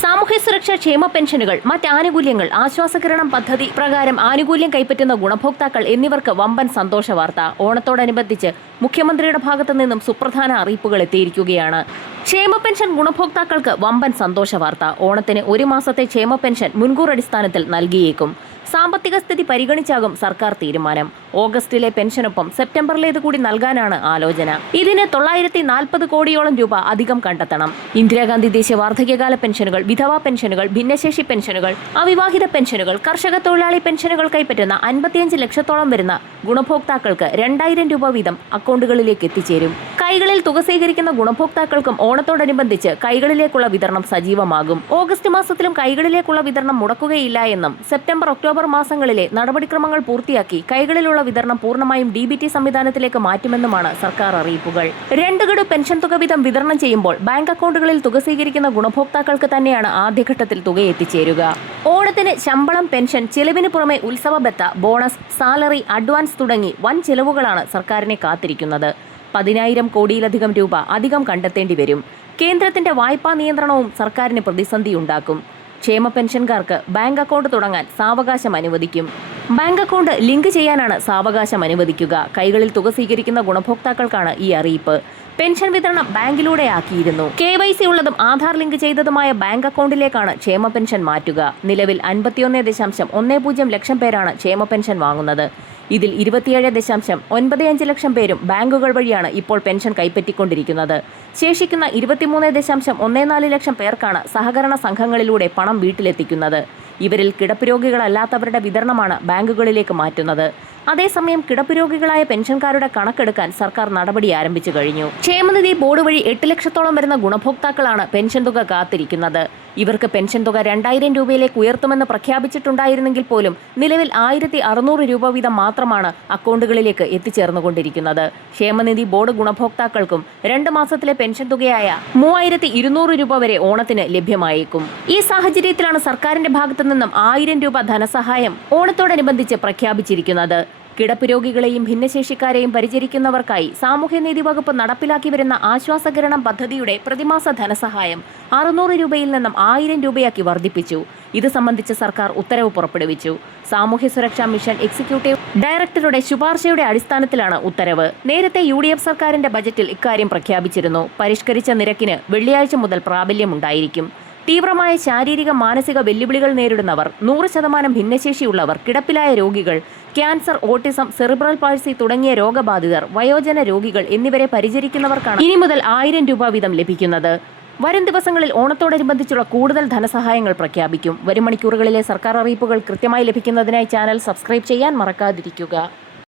സാമൂഹ്യ സുരക്ഷാ ക്ഷേമ പെൻഷനുകൾ, മറ്റ് ആനുകൂല്യങ്ങൾ, ആശ്വാസകിരണം പദ്ധതി പ്രകാരം ആനുകൂല്യം കൈപ്പറ്റുന്ന ഗുണഭോക്താക്കൾ എന്നിവർക്ക് വമ്പൻ സന്തോഷ വാർത്ത. ഓണത്തോടനുബന്ധിച്ച് മുഖ്യമന്ത്രിയുടെ ഭാഗത്തു നിന്നും സുപ്രധാന അറിയിപ്പുകൾ എത്തിയിരിക്കുകയാണ്. ക്ഷേമ പെൻഷൻ ഗുണഭോക്താക്കൾക്ക് വമ്പൻ സന്തോഷ വാർത്ത. ഓണത്തിന് 1 മാസത്തെ ക്ഷേമ പെൻഷൻ മുൻകൂർ അടിസ്ഥാനത്തിൽ നൽകിയേക്കും. സാമ്പത്തിക സ്ഥിതി പരിഗണിച്ചാകും സർക്കാർ തീരുമാനം. ഓഗസ്റ്റിലെ പെൻഷനൊപ്പം സെപ്റ്റംബറിലേത് കൂടി നൽകാനാണ് ആലോചന. ഇതിന് 940 കോടിയോളം രൂപ അധികം കണ്ടെത്തണം. ഇന്ദിരാഗാന്ധി ദേശീയ വാർദ്ധക്യകാല പെൻഷനുകൾ, വിധവാ പെൻഷനുകൾ, ഭിന്നശേഷി പെൻഷനുകൾ, അവിവാഹിത പെൻഷനുകൾ, കർഷക തൊഴിലാളി പെൻഷനുകൾ കൈപ്പറ്റുന്ന 55 ലക്ഷത്തോളം വരുന്ന ഗുണഭോക്താക്കൾക്ക് 2000 രൂപ വീതം അക്കൗണ്ടുകളിലേക്ക് എത്തിച്ചേരും. കൈകളിൽ തുക സ്വീകരിക്കുന്ന ഗുണഭോക്താക്കൾക്കും ഓണത്തോടനുബന്ധിച്ച് കൈകളിലേക്കുള്ള വിതരണം സജീവമാകും. ഓഗസ്റ്റ് മാസത്തിലും കൈകളിലേക്കുള്ള വിതരണം മുടക്കുകയില്ല എന്നും സെപ്റ്റംബർ, ഒക്ടോബർ മാസങ്ങളിലെ നടപടിക്രമങ്ങൾ പൂർത്തിയാക്കി കൈകളിലുള്ള വിതരണം പൂർണ്ണമായും DBT സംവിധാനത്തിലേക്ക് മാറ്റുമെന്നുമാണ് സർക്കാർ അറിയിപ്പുകൾ. 2 ഗഡു പെൻഷൻ തുക വീതം വിതരണം ചെയ്യുമ്പോൾ ബാങ്ക് അക്കൗണ്ടുകളിൽ തുക സ്വീകരിക്കുന്ന ഗുണഭോക്താക്കൾക്ക് തന്നെയാണ് ആദ്യഘട്ടത്തിൽ തുക എത്തിച്ചേരുക. ഓണത്തിന് ശമ്പളം, പെൻഷൻ, ചെലവിന് പുറമെ ഉത്സവ ബത്ത, ബോണസ്, സാലറി, അഡ്വാൻസ് തുടങ്ങി വൻ ചെലവുകളാണ് സർക്കാരിനെ കാത്തിരിക്കുന്നത്. 10,000 കോടിയിലധികം രൂപ അധികം കണ്ടെത്തേണ്ടി വരും. കേന്ദ്രത്തിന്റെ വായ്പാ നിയന്ത്രണവും സർക്കാരിന് പ്രതിസന്ധിയുണ്ടാക്കും. ക്ഷേമ പെൻഷൻകാർക്ക് ബാങ്ക് അക്കൗണ്ട് തുടങ്ങാൻ സാവകാശം അനുവദിക്കും. ബാങ്ക് അക്കൗണ്ട് ലിങ്ക് ചെയ്യാനാണ് സാവകാശം അനുവദിക്കുക. കൈകളിൽ തുക സ്വീകരിക്കുന്ന ഗുണഭോക്താക്കൾക്കാണ് ഈ അറിയിപ്പ്. പെൻഷൻ വിതരണം ബാങ്കിലൂടെ ആക്കിയിരുന്നു. KYC ഉള്ളതും ആധാർ ലിങ്ക് ചെയ്തതുമായ ബാങ്ക് അക്കൗണ്ടിലേക്കാണ് ക്ഷേമ പെൻഷൻ മാറ്റുക. നിലവിൽ 51.10 ലക്ഷം പേരാണ് ക്ഷേമ പെൻഷൻ വാങ്ങുന്നത്. ഇതിൽ 27.95 ലക്ഷം പേരും ബാങ്കുകൾ വഴിയാണ് ഇപ്പോൾ പെൻഷൻ കൈപ്പറ്റിക്കൊണ്ടിരിക്കുന്നത്. ശേഷിക്കുന്ന 23.14 ലക്ഷം പേർക്കാണ് സഹകരണ സംഘങ്ങളിലൂടെ പണം വീട്ടിലെത്തിക്കുന്നത്. ഇവരിൽ കിടപ്പ് രോഗികളല്ലാത്തവരുടെ വിതരണമാണ് ബാങ്കുകളിലേക്ക് മാറ്റുന്നത്. അതേസമയം കിടപ്പ് രോഗികളായ പെൻഷൻകാരുടെ കണക്കെടുക്കാൻ സർക്കാർ നടപടി ആരംഭിച്ചു കഴിഞ്ഞു. ക്ഷേമനിധി ബോർഡ് വഴി 8 ലക്ഷത്തോളം വരുന്ന ഗുണഭോക്താക്കളാണ് പെൻഷൻ തുക കാത്തിരിക്കുന്നത്. ഇവർക്ക് പെൻഷൻ തുക 2000 രൂപയിലേക്ക് ഉയർത്തുമെന്ന് പ്രഖ്യാപിച്ചിട്ടുണ്ടായിരുന്നെങ്കിൽ പോലും നിലവിൽ 1600 രൂപ വീതം മാത്രമാണ് അക്കൗണ്ടുകളിലേക്ക് എത്തിച്ചേർന്നുകൊണ്ടിരിക്കുന്നത്. ക്ഷേമനിധി ബോർഡ് ഗുണഭോക്താക്കൾക്കും 2 മാസത്തിലെ പെൻഷൻ തുകയായ 3200 രൂപ വരെ ഓണത്തിന് ലഭ്യമായേക്കും. ഈ സാഹചര്യത്തിലാണ് സർക്കാരിന്റെ ഭാഗത്തു നിന്നും 1000 രൂപ ധനസഹായം ഓണത്തോടനുബന്ധിച്ച് പ്രഖ്യാപിച്ചിരിക്കുന്നത്. കിടപ്പ് രോഗികളെയും ഭിന്നശേഷിക്കാരെയും പരിചരിക്കുന്നവർക്കായി സാമൂഹ്യനീതി വകുപ്പ് നടപ്പിലാക്കി വരുന്ന ആശ്വാസകിരണം പദ്ധതിയുടെ പ്രതിമാസ ധനസഹായം 600 രൂപയിൽ നിന്നും 1000 രൂപയാക്കി വർദ്ധിപ്പിച്ചു. ഇത് സംബന്ധിച്ച് സർക്കാർ ഉത്തരവ് പുറപ്പെടുവിച്ചു. സാമൂഹ്യ സുരക്ഷാ മിഷൻ എക്സിക്യൂട്ടീവ് ഡയറക്ടറുടെ ശുപാർശയുടെ അടിസ്ഥാനത്തിലാണ് ഉത്തരവ്. നേരത്തെ UDF സർക്കാരിന്റെ ബജറ്റിൽ ഇക്കാര്യം പ്രഖ്യാപിച്ചിരുന്നു. പരിഷ്കരിച്ച നിരക്കിന് വെള്ളിയാഴ്ച മുതൽ പ്രാബല്യമുണ്ടായിരിക്കും. തീവ്രമായ ശാരീരിക മാനസിക വെല്ലുവിളികൾ നേരിടുന്നവർ, 100% ഭിന്നശേഷിയുള്ളവർ, കിടപ്പിലായ രോഗികൾ, ക്യാൻസർ, ഓട്ടിസം, സെറിബ്രൽ പാൾസി തുടങ്ങിയ രോഗബാധിതർ, വയോജന രോഗികൾ എന്നിവരെ പരിചരിക്കുന്നവർക്കാണ് ഇനി മുതൽ 1000 രൂപ വീതം ലഭിക്കുന്നത്. വരും ദിവസങ്ങളിൽ ഓണത്തോടനുബന്ധിച്ചുള്ള കൂടുതൽ ധനസഹായങ്ങൾ പ്രഖ്യാപിക്കും. വരും മണിക്കൂറുകളിലെ സർക്കാർ അറിയിപ്പുകൾ കൃത്യമായി ലഭിക്കുന്നതിനായി ചാനൽ സബ്സ്ക്രൈബ് ചെയ്യാൻ മറക്കാതിരിക്കുക.